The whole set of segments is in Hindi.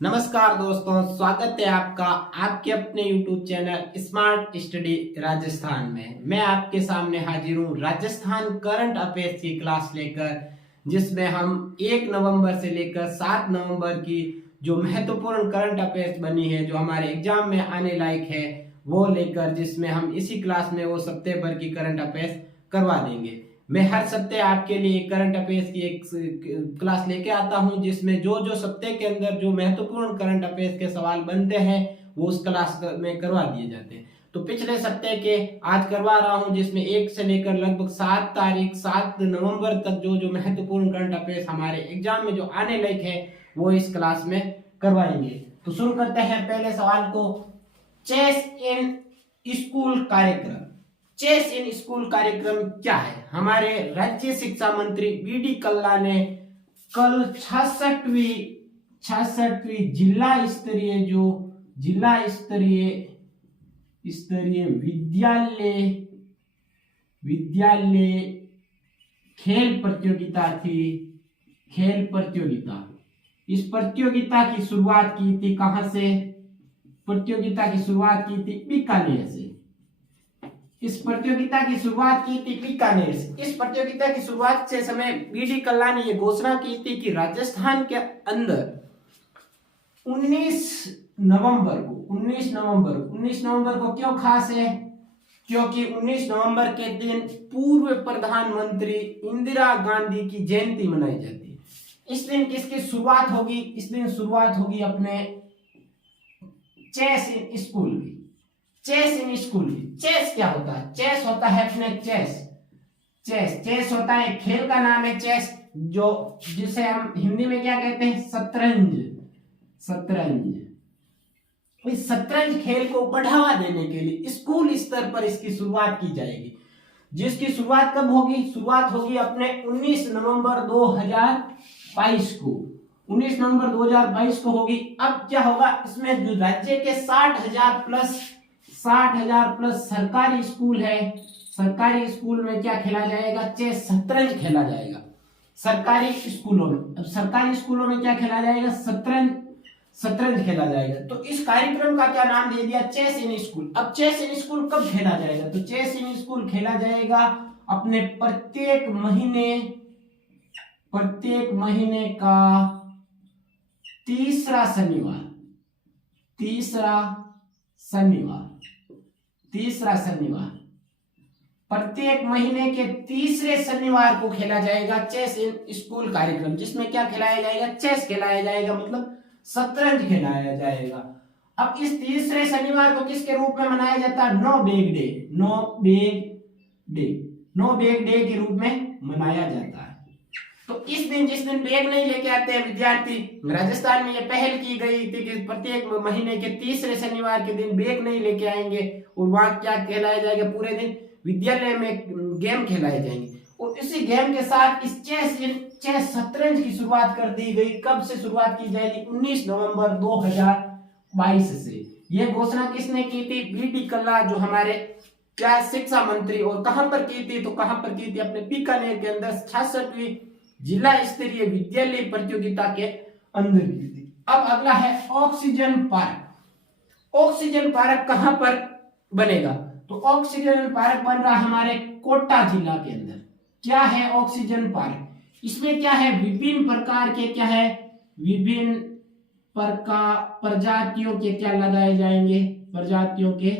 नमस्कार दोस्तों, स्वागत है आपका आपके अपने YouTube channel smart study Rajasthan में। मैं आपके सामने हाजिर हूँ राजस्थान करंट अफेयर्स की क्लास लेकर, जिसमें हम 1 नवंबर से लेकर 7 नवंबर की जो महत्वपूर्ण करंट अफेयर्स बनी है, जो हमारे एग्जाम में आने लायक है, वो लेकर, जिसमें हम इसी क्लास में वो सप्ताह भर की करंट अफेयर्स करवा देंगे। मैं हर सप्ताह आपके लिए करंट अफेयर्स की एक क्लास लेके आता हूं, जिसमें जो जो सप्ताह के अंदर जो महत्वपूर्ण करंट अफेयर्स के सवाल बनते हैं वो उस क्लास में करवा दिए जाते हैं। तो पिछले सप्ताह के आज करवा रहा हूं, जिसमें 1 से लेकर लगभग 7 नवंबर तक जो जो महत्वपूर्ण करंट अफेयर्स हमारे एग्जाम में जो आने लायक है वो इस क्लास में करवाएंगे। तो शुरू करते हैं पहले सवाल को। चेस इन स्कूल कार्यक्रम। चेस इन स्कूल कार्यक्रम क्या है? हमारे राज्य शिक्षा मंत्री बीडी कल्ला ने कल 66वीं जिला स्तरीय विद्यालय खेल प्रतियोगिता थी। इस प्रतियोगिता की शुरुआत की थी कहां से? प्रतियोगिता की शुरुआत की थी बीकानेर से। इस प्रतियोगिता की शुरुआत की थी बीकानेर से। इस प्रतियोगिता की शुरुआत से समय बीडी कल्ला ने यह घोषणा की थी कि राजस्थान के अंदर 19 नवंबर को क्यों खास है? क्योंकि 19 नवंबर के दिन पूर्व प्रधानमंत्री इंदिरा गांधी की जयंती मनाई जाती है। इस दिन किसकी शुरुआत होगी? इस दिन शुरुआत होगी अपने चेस इन स्कूल की। चेस क्या होता है? चेस होता है अपने चेस होता है, खेल का नाम है चेस, जो जिसे हम हिंदी में क्या कहते हैं? शतरंज। इस शतरंज खेल को बढ़ावा देने के लिए स्कूल स्तर पर इसकी शुरुआत की जाएगी, जिसकी शुरुआत कब होगी? शुरुआत होगी अपने 19 नवंबर 2022 को। 19 नवंबर 2022 को होगी। अब क्या होगा? इसमें जो राज्य के 60,000 प्लस सरकारी स्कूल है, सरकारी स्कूल में क्या खेला जाएगा? चेस शतरंज खेला जाएगा सरकारी स्कूलों में। अब सरकारी स्कूलों में क्या खेला जाएगा? शतरंज खेला जाएगा। तो इस कार्यक्रम का क्या नाम दे दिया? Chess in school. अब चेस इन स्कूल कब खेला जाएगा? तो चेस इन स्कूल खेला जाएगा अपने प्रत्येक महीने का तीसरा शनिवार। प्रत्येक महीने के तीसरे शनिवार को खेला जाएगा चेस इन स्कूल कार्यक्रम, जिसमें क्या खिलाया जाएगा? चेस खिलाया जाएगा, मतलब शतरंज खिलाया जाएगा। अब इस तीसरे शनिवार को किसके रूप में मनाया जाता है? नो बैग डे के रूप में मनाया जाता है। तो इस दिन, जिस दिन बैग नहीं लेके आते हैं विद्यार्थी, राजस्थान में ये पहल की गई थी कि प्रत्येक महीने के तीसरे शनिवार के दिन बैग नहीं लेके आएंगे, और वहां क्या खेलाया जाएगा? पूरे दिन विद्यालय में गेम खेलाए जाएंगे। और इसी गेम के साथ इस चेस शतरंज की शुरुआत कर दी गई। कब से शुरुआत की जाएगी? 19 नवंबर 2022 से। यह घोषणा किसने की थी? बीडी कल्ला, जो हमारे क्या शिक्षा मंत्री। और कहां पर की थी? तो कहां पर की थी? अपने बीकानेर के अंदर 66वीं जिला स्तरीय विद्यालय प्रतियोगिता के अंदर की थी। अब अगला है ऑक्सीजन पार्क कहां पर बनेगा? तो ऑक्सीजन पार्क बन रहा है हमारे कोटा जिला के अंदर। क्या है ऑक्सीजन पार्क? इसमें क्या है? विभिन्न प्रकार के क्या है? विभिन्न प्रजातियों के क्या लगाए जाएंगे? प्रजातियों के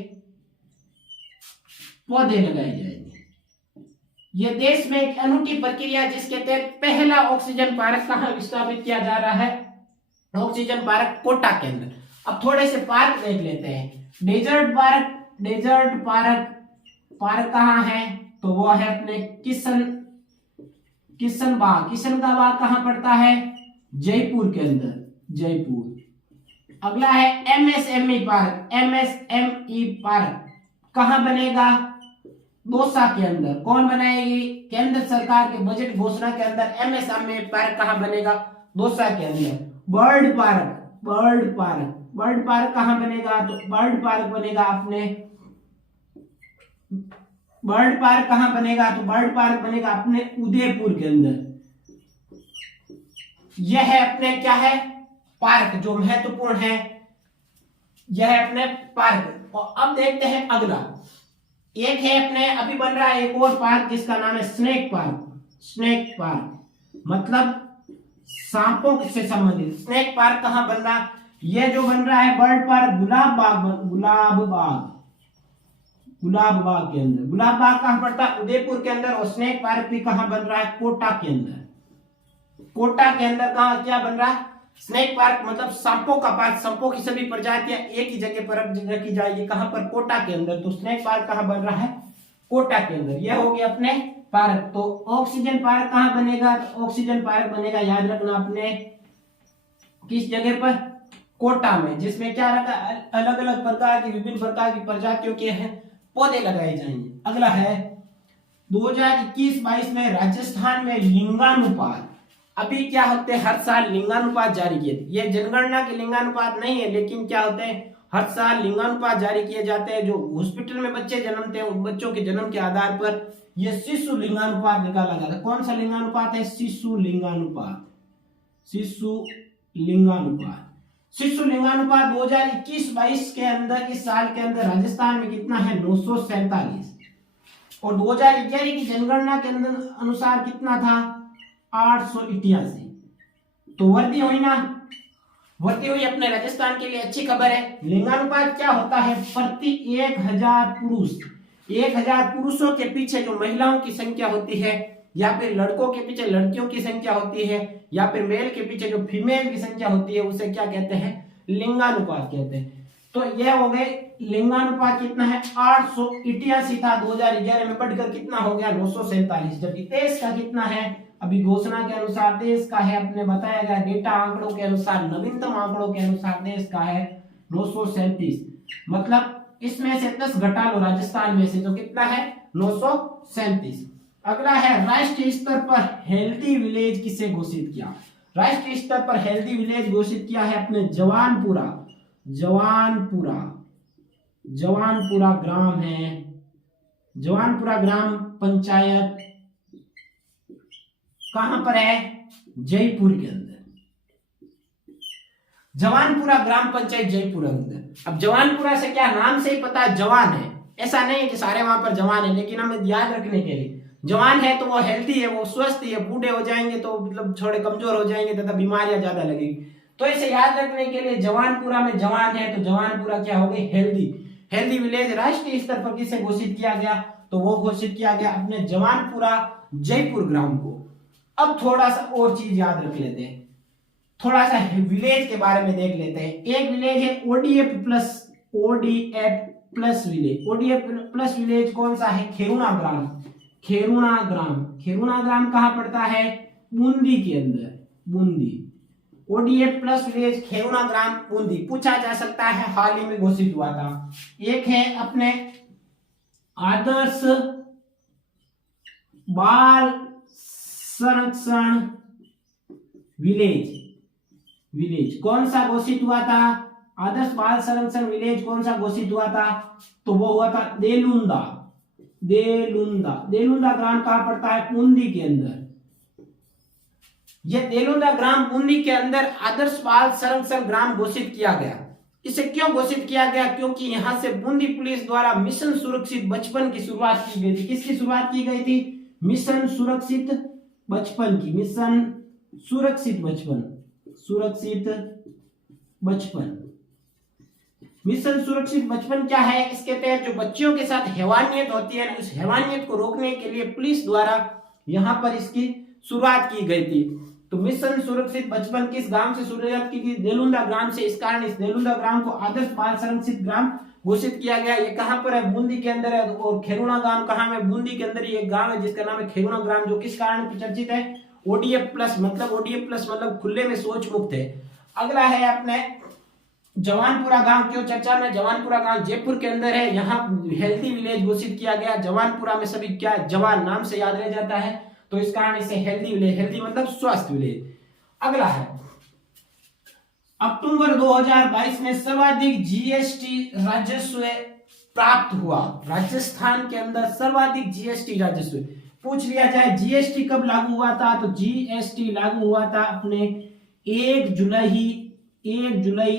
पौधे लगाए जाएंगे। यह देश में एक अनूठी प्रक्रिया, जिसके तहत पहला ऑक्सीजन पार्क कहां स्थापित किया जा रहा है? ऑक्सीजन पार्क कोटा के अंदर। अब थोड़े से पार्क देख लेते हैं। डेजर्ट पार्क कहां है? तो वो है अपने किशन का बाग कहां पड़ता है? जयपुर के अंदर। अगला है एमएसएमई पार्क कहां बनेगा? दौसा के अंदर। कौन बनाएगी? केंद्र सरकार के बजट घोषणा के अंदर एमएसएमई पार्क कहां बनेगा? दौसा के अंदर। बर्ड पार्क कहां बनेगा? तो बर्ड पार्क बनेगा अपने उदयपुर के अंदर। यह है अपने क्या है? पार्क जो महत्वपूर्ण है, यह है अपने पार्क। और अब देखते हैं अगला, एक है अपने अभी बन रहा है एक और पार्क जिसका नाम है स्नेक पार्क। स्नेक पार्क मतलब सांपों से संबंधित। स्नेक पार्क कहां बन रहा, यह जो बन रहा है बर्ड पार्क गुलाब बाग के अंदर। गुलाब बाग कहां पड़ता है, उदयपुर के अंदर। और स्नेक पार्क भी कहां बन रहा है, कोटा के अंदर। कोटा के अंदर कहां क्या बन रहा है, स्नेक पार्क मतलब सांपों का पार्क। सांपों की सभी प्रजातियां एक ही जगह पर रखी जाएगी, कहां पर, कोटा के अंदर। तो स्नेक पार्क कहां बन रहा है, कोटा के अंदर। यह हो गया अपने पार्क। तो ऑक्सीजन पार्क कहां बनेगा, तो ऑक्सीजन पार्क बनेगा, याद रखना अपने, किस जगह पर, कोटा में, जिसमें क्या रखा, अलग अलग प्रकार की, विभिन्न प्रकार की प्रजातियों के हैं पौधे लगाए जाएंगे। अगला है 2021-22 में राजस्थान में लिंगानुपात। अभी क्या होते हैं, हर साल लिंगानुपात जारी किए। ये जनगणना के लिंगानुपात नहीं है, लेकिन क्या होते हैं, हर साल लिंगानुपात जारी किए जाते हैं। जो हॉस्पिटल में बच्चे जन्मते हैं, उन बच्चों के जन्म के आधार पर यह शिशु लिंगानुपात निकाला जाता है। कौन सा लिंगानुपात है, शिशु लिंगानुपात। शिशु लिंगानुपात 2021-22 के अंदर, इस साल के अंदर राजस्थान में कितना है, 947। और 2011 की जनगणना के अंदर अनुसार कितना था, 888। तो वृद्धि हुई ना, वृद्धि हुई अपने राजस्थान के लिए, अच्छी खबर है। लिंगानुपात क्या होता है, प्रति 1000 पुरुष, 1000 पुरुषों के पीछे जो महिलाओं की संख्या होती है, या फिर लड़कों के पीछे लड़कियों की संख्या होती है, या फिर मेल के पीछे जो फीमेल की संख्या होती है, उसे क्या कहते हैं, लिंगानुपात कहते हैं। तो यह हो गए, लिंगानुपात कितना है, 888 था 2011 में, बढ़कर कितना हो गया, 947। जबकि देश का कितना है, अभी घोषणा के अनुसार देश का है, अपने बताया गया डेटा आंकड़ों के अनुसार, नवीनतम आंकड़ों के अनुसार देश का है 937। मतलब इसमें से 10 घटा लो राजस्थान में से, तो कितना है, 937। अगला है राष्ट्रीय स्तर पर हेल्दी विलेज किसे घोषित किया। राष्ट्रीय स्तर पर हेल्दी विलेज घोषित किया है अपने जवानपुरा ग्राम है, जवानपुरा ग्राम पंचायत कहां पर है, जयपुर के अंदर। जवानपुरा ग्राम पंचायत जयपुर अंदर। अब जवानपुरा से क्या, नाम से ही पता है जवान है, ऐसा नहीं है कि सारे वहां पर जवान है, लेकिन हमें याद रखने के लिए, जवान है तो वो हेल्थी है, वो स्वस्थ है। बूढ़े हो जाएंगे तो मतलब थोड़े कमजोर हो जाएंगे तथा बीमारियां ज्यादा लगेगी। तो इसे याद रखने के लिए जवानपुरा में जवान है, तो जवानपुरा क्या हो गई, हेल्दी विलेज। राष्ट्रीय स्तर पर किसे घोषित किया गया, तो वो घोषित किया गया अपने जवानपुरा जयपुर ग्राम को। अब थोड़ा सा और चीज याद रख लेते हैं, थोड़ा सा विलेज के बारे में देख लेते हैं। एक विलेज है ODF plus village. ODF plus village कौन सा है, खेरुणा ग्राम कहां पड़ता है, बूंदी के अंदर, बूंदी। ओडीएफ प्लस विलेज खेरुणा ग्राम बूंदी, पूछा जा सकता है, हाल ही में घोषित हुआ था। एक है अपने आदर्श बाल संरक्षण विलेज कौन सा घोषित हुआ था, आदर्श बाल संरक्षण विलेज कौन सा घोषित हुआ था, तो वो हुआ था देलुंदा ग्राम कहां पड़ता है, बूंदी के अंदर। यह देलुंदा ग्राम बूंदी के अंदर आदर्श बाल संरक्षण ग्राम घोषित किया गया। इसे क्यों घोषित किया गया, क्योंकि यहां से बूंदी पुलिस द्वारा मिशन सुरक्षित बचपन की शुरुआत की गई थी। किसकी शुरुआत की गई थी, मिशन सुरक्षित बचपन की। मिशन सुरक्षित बचपन क्या है, इसके तहत जो बच्चियों के साथ हैवानियत होती है, उस हैवानियत को रोकने के लिए पुलिस द्वारा यहां पर इसकी शुरुआत की गई थी। तो मिशन सुरक्षित बचपन किस ग्राम से शुरुआत की गई, देलुंदा ग्राम से। इस कारण इस देलुंदा ग्राम को आदर्श बाल संरक्षित ग्राम घोषित किया गया। ये कहां पर है, बूंदी के अंदर है। और खेरुणा ग्राम कहां है, बूंदी के अंदर ही एक गांव है जिसका नाम है खेरुणा ग्राम, जो किस कारण चर्चित है, ओडीएफ प्लस मतलब खुले में शौच मुक्त है। अगला है अपने जवानपुरा गांव, क्यों चर्चा में, जवानपुरा गांव जयपुर के अंदर है। यहाँ हेल्थी विलेज घोषित किया गया। जवानपुरा में सभी क्या, जवान नाम से याद रह जाता है, तो इस कारण इसे हेल्थी विलेज, हेल्थी मतलब स्वस्थ विलेज। अगला है अक्टूबर 2022 में सर्वाधिक जीएसटी राजस्व प्राप्त हुआ। राजस्थान के अंदर सर्वाधिक जीएसटी राजस्व। पूछ लिया जाए जीएसटी कब लागू हुआ था, तो जीएसटी लागू हुआ था अपने 1 जुलाई 1 जुलाई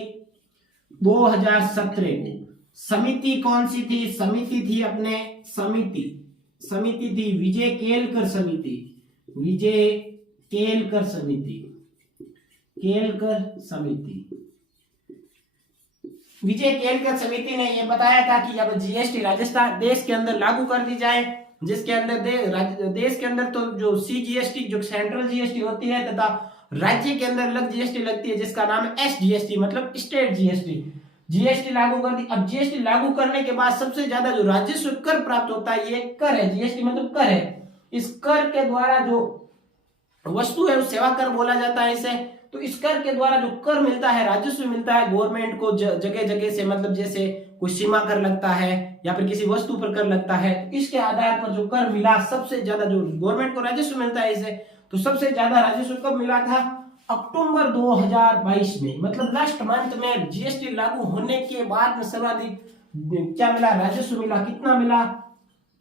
2017 को। समिति कौन सी थी? समिति थी अपने समिति थी विजय केलकर समिति। विजय केलकर समिति विजय केलकर समिति ने यह बताया था कि अब जीएसटी राजस्थान देश के अंदर लागू कर दी जाए, जिसके अंदर देश के अंदर तो जो सीजीएसटी जो सेंट्रल जीएसटी होती है तथा राज्य के अंदर अलग जीएसटी लगती है जिसका नाम है एसजीएसटी मतलब स्टेट जीएसटी लागू कर दी। अब जीएसटी लागू करने के बाद सबसे ज्यादा जो राजस्व कर प्राप्त होता है ये कर है। जीएसटी मतलब कर है। इस कर के द्वारा जो वस्तु है उस सेवा कर बोला जाता है इसे। तो इस कर के द्वारा जो कर मिलता है, राजस्व मिलता है गवर्नमेंट को जगह जगह से, मतलब जैसे कोई सीमा कर लगता है या फिर किसी वस्तु पर कर लगता है, इसके आधार पर जो कर मिला सबसे ज्यादा जो गवर्नमेंट को राजस्व मिलता है इसे, तो सबसे ज्यादा राजस्व कब मिला था? अक्टूबर 2022 में, मतलब लास्ट मंथ में जीएसटी लागू होने के बाद में सर्वाधिक क्या मिला? राजस्व मिला। कितना मिला?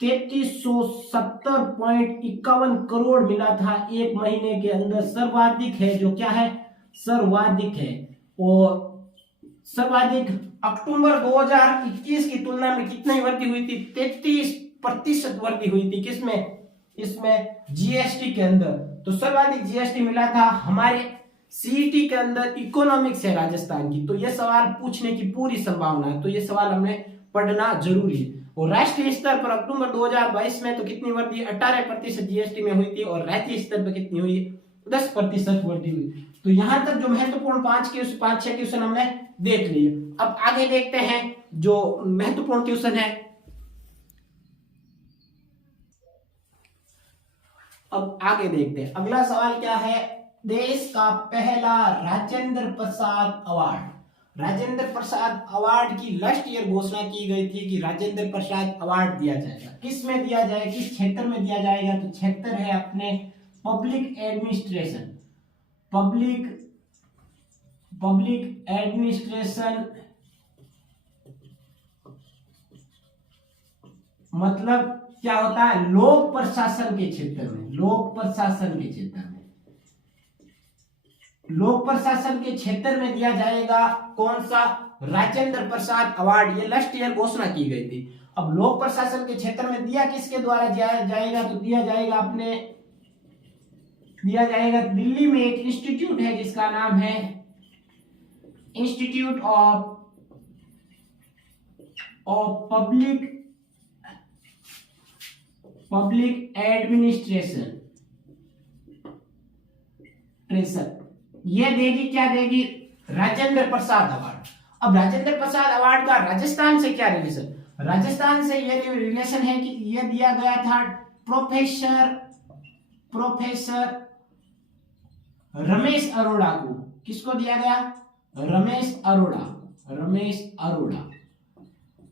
3370.51 करोड़ मिला था एक महीने के अंदर। सर्वाधिक है जो क्या है? सर्वाधिक है। और सर्वाधिक अक्टूबर 2021 की तुलना में कितनी वृद्धि हुई थी? 33% वृद्धि हुई थी। किसमें? इसमें जीएसटी के अंदर। तो सर्वाधिक जीएसटी मिला था हमारे सीईटी के अंदर। इकोनॉमिक्स है राजस्थान की, तो यह सवाल पूछने की पूरी संभावना है, तो यह सवाल हमने पढ़ना जरूरी है। और राष्ट्रीय स्तर पर अक्टूबर 2022 में तो कितनी वृद्धि? 18% जीएसटी में हुई थी। और राज्य स्तर पर कितनी हुई? 10% वृद्धि हुई। तो यहां तक जो महत्वपूर्ण 5-6 क्वेश्चन हमने देख लिए। अब आगे देखते हैं जो महत्वपूर्ण क्वेश्चन है। अब आगे देखते हैं अगला सवाल क्या है? देश का पहला राजेंद्र प्रसाद अवार्ड। राजेंद्र प्रसाद अवार्ड की लास्ट ईयर घोषणा की गई थी कि राजेंद्र प्रसाद अवार्ड दिया जाएगा। किस में दिया जाएगा? किस क्षेत्र में दिया जाएगा? तो क्षेत्र है अपने पब्लिक एडमिनिस्ट्रेशन। पब्लिक एडमिनिस्ट्रेशन मतलब क्या होता है? लोक प्रशासन के क्षेत्र में। लोक प्रशासन के क्षेत्र में दिया जाएगा। कौन सा? राजेंद्र प्रसाद अवार्ड। ये लास्ट ईयर घोषणा की गई थी। अब लोक प्रशासन के क्षेत्र में दिया किसके द्वारा जाएगा? तो दिया जाएगा दिल्ली में एक इंस्टीट्यूट है जिसका नाम है इंस्टीट्यूट ऑफ पब्लिक एडमिनिस्ट्रेशन। ये देगी क्या देगी? राजेंद्र प्रसाद अवार्ड। अब राजेंद्र प्रसाद अवार्ड का राजस्थान से क्या रिलेशन? राजस्थान से ये रिलेशन है कि ये दिया गया था प्रोफेसर रमेश अरोड़ा को। किसको दिया गया? रमेश अरोड़ा।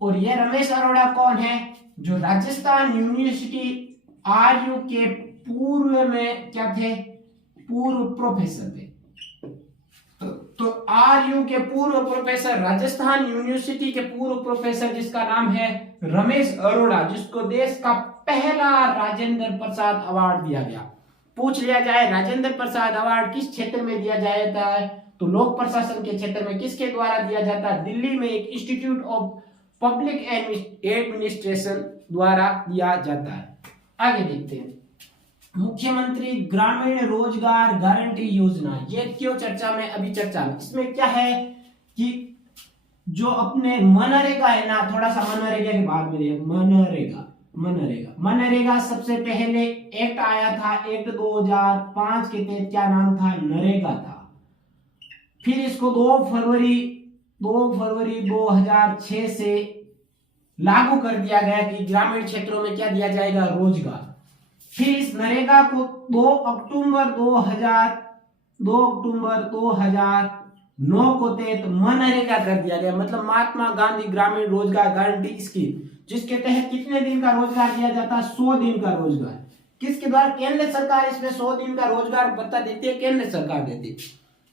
और ये रमेश अरोड़ा कौन है? जो राजस्थान यूनिवर्सिटी आरयू के पूर्व में क्या थे? पूर्व प्रोफेसर थे। तो आरयू के पूर्व प्रोफेसर, राजस्थान यूनिवर्सिटी के पूर्व प्रोफेसर जिसका नाम है रमेश अरोड़ा, जिसको देश का पहला राजेंद्र प्रसाद अवार्ड दिया गया। पूछ लिया जाए राजेंद्र प्रसाद अवार्ड किस क्षेत्र में दिया जाता है? तो लोक प्रशासन के क्षेत्र में। किसके द्वारा दिया जाता है? दिल्ली में एक इंस्टीट्यूट ऑफ पब्लिक एडमिनिस्ट्रेशन द्वारा दिया जाता है। आगे देखते हैं मुख्यमंत्री ग्रामीण रोजगार गारंटी योजना। ये क्यों चर्चा में? अभी चर्चा में इसमें क्या है कि जो अपने मनरेगा है ना, थोड़ा सा मनरेगा के बाद में मनरेगा सबसे पहले एक्ट आया था, एक्ट 2005 के तहत क्या नाम था? नरेगा था। फिर इसको 2 फरवरी 2006 से लागू कर दिया गया कि ग्रामीण क्षेत्रों में क्या दिया जाएगा? रोजगार। फिर इस नरेगा को 2 अक्टूबर 2009 को तहत मनरेगा कर दिया गया, मतलब महात्मा गांधी ग्रामीण रोजगार गारंटी स्कीम, जिसके तहत कितने दिन का रोजगार दिया जाता है? 100 दिन का रोजगार। किसके द्वारा? केंद्र सरकार इसमें 100 दिन का रोजगार भत्ता देती है, केंद्र सरकार देती है।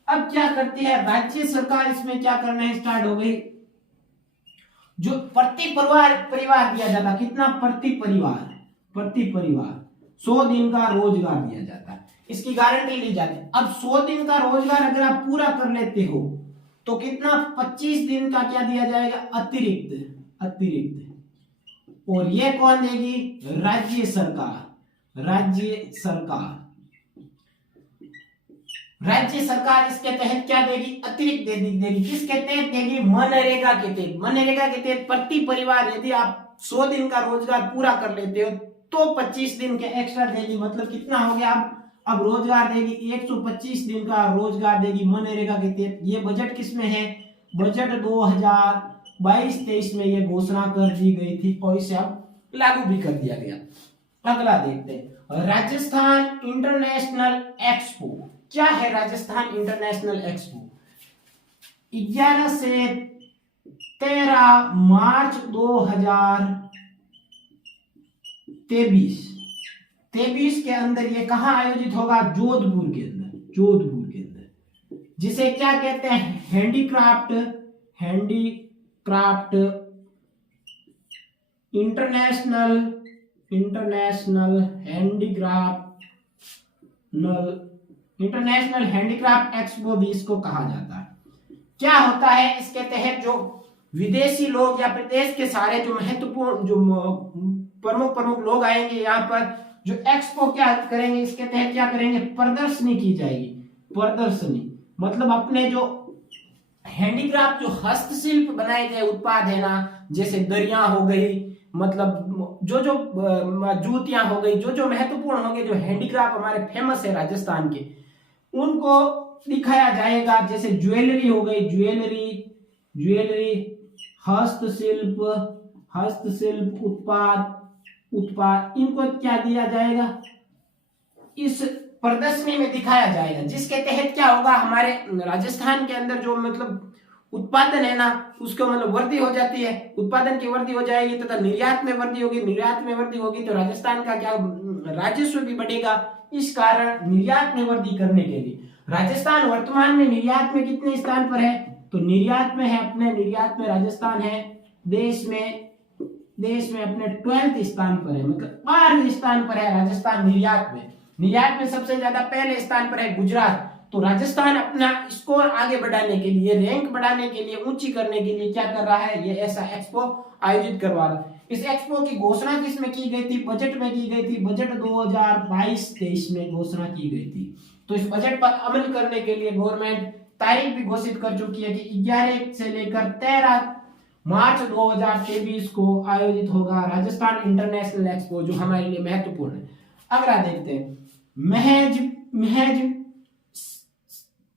अब क्या करती है राज्य सरकार? इसमें क्या करना स्टार्ट हो गई? जो प्रति परिवार दिया जाता, कितना? प्रति परिवार 100 दिन का रोजगार दिया जाता है, इसकी गारंटी ली जाती है। अब 100 दिन का रोजगार अगर आप पूरा कर लेते हो तो कितना 25 दिन का क्या दिया जाएगा, अतिरिक्त अतिरिक्त। और ये कौन देगी, राज्य सरकार। राज्य सरकार इसके तहत क्या देगी, अतिरिक्त देगी। किसके तहत देगी, मनरेगा के तहत। मनरेगा के तहत प्रति परिवार यदि आप 100 दिन का रोजगार पूरा कर लेते हो तो 25 दिन के एक्स्ट्रा देगी। मतलब कितना हो गया, अब रोजगार देगी 125 दिन का रोजगार देगी मनरेगा के तहत। ये बजट किसमें है, बजट 2022-23 में ये घोषणा कर दी गई थी और इसे अब लागू भी कर दिया गया। अगला देखते हैं, राजस्थान इंटरनेशनल एक्सपो। क्या है राजस्थान इंटरनेशनल एक्सपो, 11 से 13 मार्च 2023 के अंदर ये कहां आयोजित होगा, जोधपुर के अंदर, जिसे क्या कहते हैं, हैंडीक्राफ्ट इंटरनेशनल हैंडीक्राफ्ट एक्सपो भी इसको कहा जाता है। क्या होता है, इसके तहत जो विदेशी लोग या प्रदेश के सारे जो महत्वपूर्ण जो प्रमुख लोग आएंगे यहाँ पर, जो एक्सपो क्या करेंगे, इसके तहत क्या करेंगे, प्रदर्शनी की जाएगी। प्रदर्शनी मतलब अपने जो हैंडीक्राफ्ट, जो हस्तशिल्प बनाए गए उत्पाद है ना, जैसे दरिया हो गई, मतलब जो जूतियां हो गई, जो महत्वपूर्ण हो गए, जो हैंडीक्राफ्ट हमारे फेमस है राजस्थान के, उनको दिखाया जाएगा। जैसे ज्वेलरी हो गई, ज्वेलरी हस्तशिल्प उत्पाद इनको क्या दिया जाएगा, इस प्रदर्शनी में दिखाया जाएगा। जिसके तहत क्या होगा, हमारे राजस्थान के अंदर जो मतलब उत्पादन है ना, उसको मतलब वृद्धि हो जाती है, उत्पादन की वृद्धि हो जाएगी तथा निर्यात में वृद्धि होगी, तो राजस्थान का क्या राजस्व भी बढ़ेगा। इस कारण निर्यात में वृद्धि करने के लिए राजस्थान वर्तमान में निर्यात में कितने स्थान पर है, तो निर्यात में राजस्थान है देश में अपने 12th स्थान पर है, मतलब 12वें स्थान पर है राजस्थान निर्यात में सबसे ज्यादा पहले स्थान पर है गुजरात। तो राजस्थान अपना स्कोर आगे बढ़ाने के लिए, रैंक बढ़ाने के लिए, ऊंची करने के लिए क्या कर रहा है, ये ऐसा एक्सपो आयोजित करवा रहा है। इस एक्सपो की घोषणा किसमें की गई थी, बजट में की गई थी। बजट 2022-23 में घोषणा की गई थी। तो इस बजट पर अमल करने के लिए गवर्नमेंट तारीख भी घोषित कर चुकी है कि 11 से लेकर 13 मार्च 2023 को आयोजित होगा राजस्थान इंटरनेशनल एक्सपो, जो हमारे लिए महत्वपूर्ण है। अगला देखते हैं, महज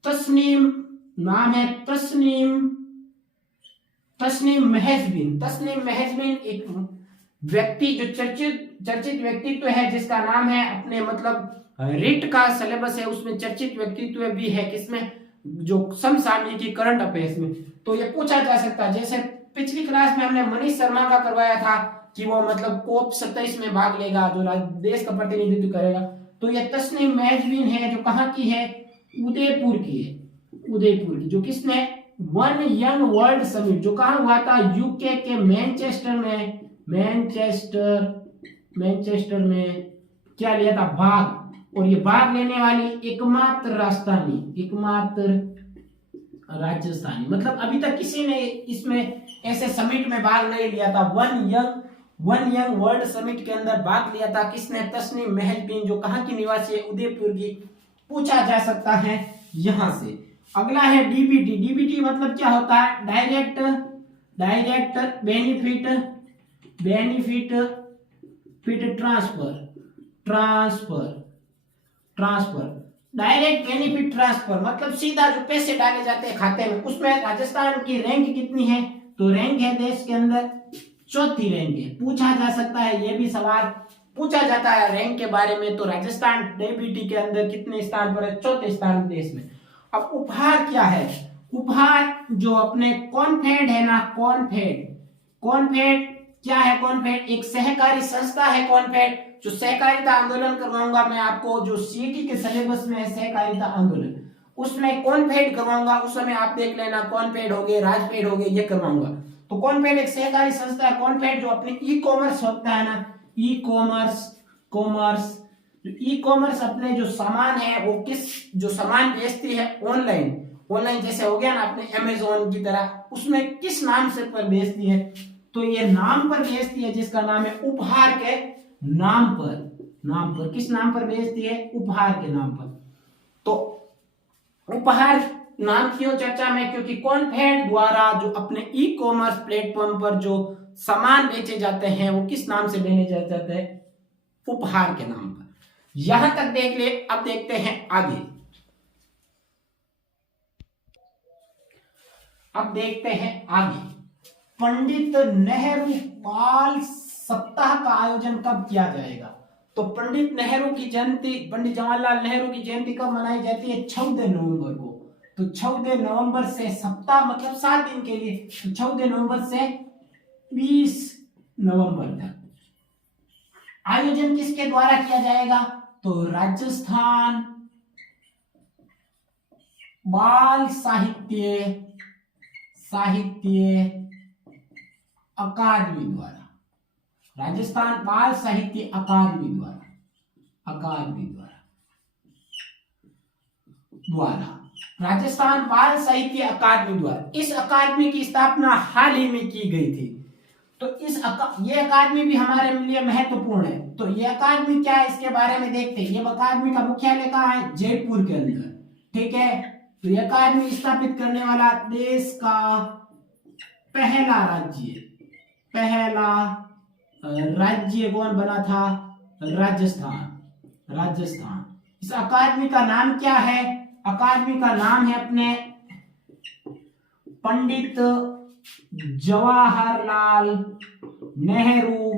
तस्नीम, नाम है तस्नीम महजबीन एक व्यक्ति जो चर्चित व्यक्तित्व है, जिसका नाम है अपने मतलब रिट का सिलेबस है उसमें चर्चित व्यक्तित्व भी है, किसमें, जो समसामयिकी करंट अफेयर्स में। तो ये पूछा जा सकता है, जैसे पिछली क्लास में हमने मनीष शर्मा का करवाया था कि वो मतलब कोप 27 में भाग लेगा, जो देश का प्रतिनिधित्व करेगा। तो ये तस्नीम महजबीन है, जो कहाँ की है, उदयपुर की, जो किसने, वन यंग वर्ल्ड समिट, जो कहाँ हुआ था, यूके के मैनचेस्टर में क्या लिया था, भाग। और ये भाग लेने वाली एकमात्र राजस्थानी, मतलब अभी तक किसी ने इसमें ऐसे समिट में भाग नहीं लिया था। वन यंग वर्ल्ड समिट के अंदर भाग लिया था किसने, तस्नीम महजबीन, जो कहाँ की निवासी है, उदयपुर की। पूछा जा सकता है यहां से। अगला है डीबीटी मतलब क्या होता है, direct benefit transfer. Direct benefit transfer मतलब सीधा जो पैसे डाले जाते हैं खाते में, उसमें राजस्थान की रैंक कितनी है, तो रैंक है देश के अंदर 4थी रैंक है। पूछा जा सकता है, ये भी सवाल पूछा जाता है रैंक के बारे में। तो राजस्थान डीबीटी के अंदर कितने स्थान पर है, 4थे स्थान देश में। अब उपहार क्या है, उपहार जो अपने कॉन्फेड है ना, कॉन्फेड क्या है, कॉन्फेड एक सहकारी संस्था है। कॉन्फेड जो सहकारिता आंदोलन करवाऊंगा मैं आपको, जो सीटी के सिलेबस में है सहकारिता आंदोलन, उसमें कॉन्फेड करवाऊंगा। उस समय आप देख लेना, कॉन्फेड हो गए, राजफेड हो गए, ये करवाऊंगा। तो कॉन्फेड एक सहकारी संस्था है। कॉन्फेड जो अपने ई कॉमर्स होता है ना, ई कॉमर्स अपने जो सामान है वो जो सामान बेचती है ऑनलाइन जैसे हो गया ना अपने अमेजोन की तरह, उसमें किस नाम से पर बेचती है? तो ये नाम पर बेचती है जिसका नाम है उपहार के नाम पर। नाम पर किस नाम पर बेचती है? उपहार के नाम पर। तो उपहार नाम क्यों चर्चा में? क्योंकि कॉन्फेड द्वारा जो अपने ई कॉमर्स प्लेटफॉर्म पर जो सामान बेचे जाते हैं वो किस नाम से बेचे जाते हैं? उपहार के नाम पर। यहां तक देख ले। अब देखते हैं आगे। अब देखते हैं आगे। पंडित नेहरू बाल सप्ताह का आयोजन कब किया जाएगा? तो पंडित नेहरू की जयंती, पंडित जवाहरलाल नेहरू की जयंती कब मनाई जाती है? 14 नवंबर को। तो 14 नवंबर से सप्ताह मतलब 7 दिन के लिए, तो 14 नवंबर से 20 नवंबर तक आयोजन किसके द्वारा किया जाएगा? तो राजस्थान बाल साहित्य अकादमी द्वारा। राजस्थान बाल साहित्य अकादमी द्वारा राजस्थान बाल साहित्य अकादमी द्वारा। इस अकादमी की स्थापना हाल ही में की गई थी। तो ये अकादमी भी हमारे लिए महत्वपूर्ण है। तो ये अकादमी क्या है इसके बारे में देखते हैं। ये अकादमी का मुख्यालय कहाँ है? जयपुर के अंदर। ठीक है। तो ये अकादमी स्थापित करने वाला देश का पहला राज्य कौन बना था? राजस्थान। इस अकादमी का नाम क्या है? अकादमी का नाम है अपने पंडित जवाहरलाल नेहरू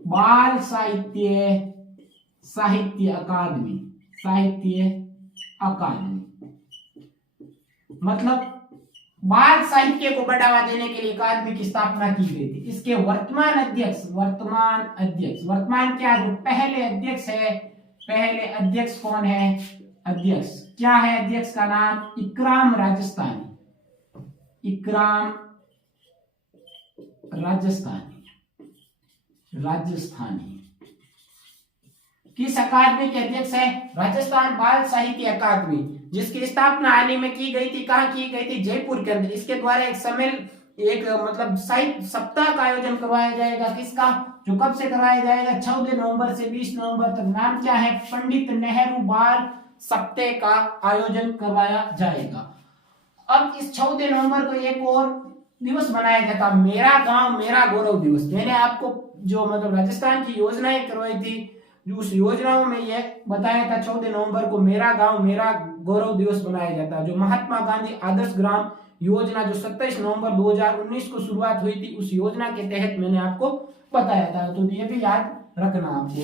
बाल साहित्य अकादमी। मतलब बाल साहित्य को बढ़ावा देने के लिए अकादमी की स्थापना की गई थी। इसके वर्तमान क्या? जो पहले अध्यक्ष कौन है? अध्यक्ष क्या है? अध्यक्ष का नाम इकराम राजस्थानी। किस अकादमी के अध्यक्ष है? राजस्थान बाल साहित्य अकादमी, जिसकी स्थापना हाल ही में की गई थी। कहां की गई थी? जयपुर के अंदर। इसके द्वारा एक मतलब साहित्य सप्ताह का आयोजन करवाया जाएगा। किसका? जो कब से करवाया जाएगा? 14 नवंबर से 20 नवंबर तक। नाम क्या है? पंडित नेहरू बाल सप्ताह का आयोजन करवाया जाएगा। अब इस 14 नवंबर को एक और दिवस मनाया जाता, मेरा गांव मेरा गौरव दिवस। मैंने आपको जो मतलब राजस्थान की योजनाएं करवाई थी, उस योजनाओं में यह बताया था 14 नवंबर को मेरा गांव मेरा गौरव दिवस मनाया जाता है। जो महात्मा गांधी आदर्श ग्राम योजना जो 27 नवंबर 2019 को शुरुआत हुई थी, उस योजना के तहत मैंने आपको बताया था। तो ये भी याद रखना आपको।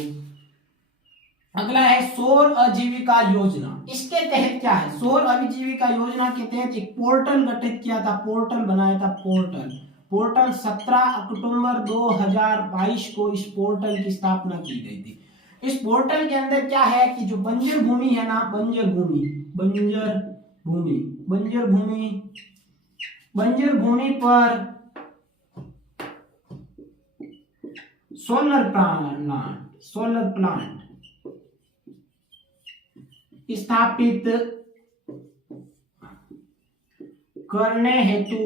अगला है सौर आजीविका योजना। इसके तहत क्या है? सौर आजीविका योजना के तहत एक पोर्टल गठित किया था, पोर्टल बनाया था। पोर्टल 17 अक्टूबर 2022 को इस पोर्टल की स्थापना की गई थी। इस पोर्टल के अंदर क्या है कि जो बंजर भूमि है ना, बंजर भूमि पर सोलर प्लांट स्थापित करने हेतु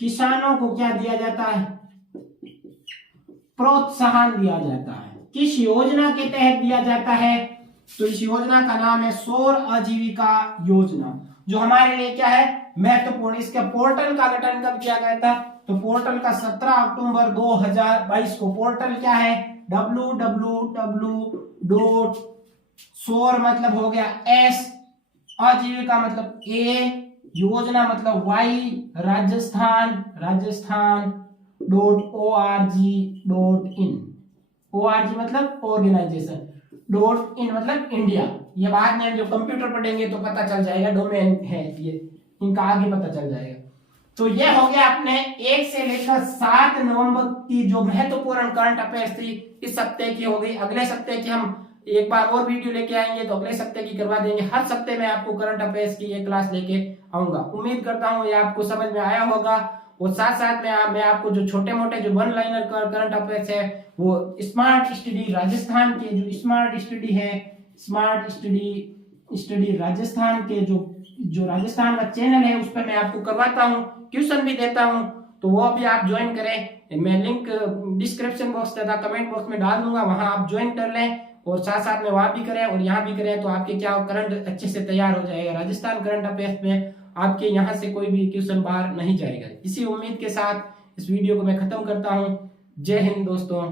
किसानों को क्या दिया जाता है? प्रोत्साहन दिया जाता है। किस योजना के तहत दिया जाता है? तो इस योजना का नाम है सौर आजीविका योजना, जो हमारे लिए क्या है? महत्वपूर्ण। इसके पोर्टल का गठन कब किया गया था? तो पोर्टल का 17 अक्टूबर 2022 को। पोर्टल क्या है? www. सौर मतलब हो गया S, आजीविका मतलब A, योजना मतलब Y, राजस्थान.org.in। org मतलब ऑर्गेनाइजेशन, .in मतलब इंडिया। ये बाद में जो कंप्यूटर पढ़ेंगे तो पता चल जाएगा, डोमेन है ये, इनका आगे पता चल जाएगा। तो ये हो गया अपने 1 से लेकर 7 नवंबर की जो महत्वपूर्ण करंट अफेयर्स थी, इस सप्ताह की हो गई। अगले सप्ताह की हम एक बार और वीडियो लेके आएंगे, तो अगले सप्ताह की करवा देंगे। हर सप्ताह में आपको करंट अफेयर्स की एक क्लास लेके आऊंगा। उम्मीद करता हूँ ये आपको समझ में आया होगा। और साथ साथ में मैं आपको जो छोटे मोटे जो वन लाइनर करंट अफेयर्स है, वो स्मार्ट स्टडी राजस्थान के जो स्मार्ट स्टडी है, स्मार्ट स्टडी स्टडी राजस्थान के जो राजस्थान का चैनल है उस पर मैं आपको करवाता हूँ, ट्यूशन भी देता हूँ, तो वो भी आप ज्वाइन करें। मैं लिंक डिस्क्रिप्शन बॉक्स तथा कमेंट बॉक्स में डाल दूंगा, वहां आप ज्वाइन कर लें और साथ साथ में वहां भी करें और यहाँ भी करें, तो आपके क्या करंट अच्छे से तैयार हो जाएगा। राजस्थान करंट अफेयर्स में आपके यहाँ से कोई भी क्वेश्चन बाहर नहीं जाएगा। इसी उम्मीद के साथ इस वीडियो को मैं खत्म करता हूँ। जय हिंद दोस्तों।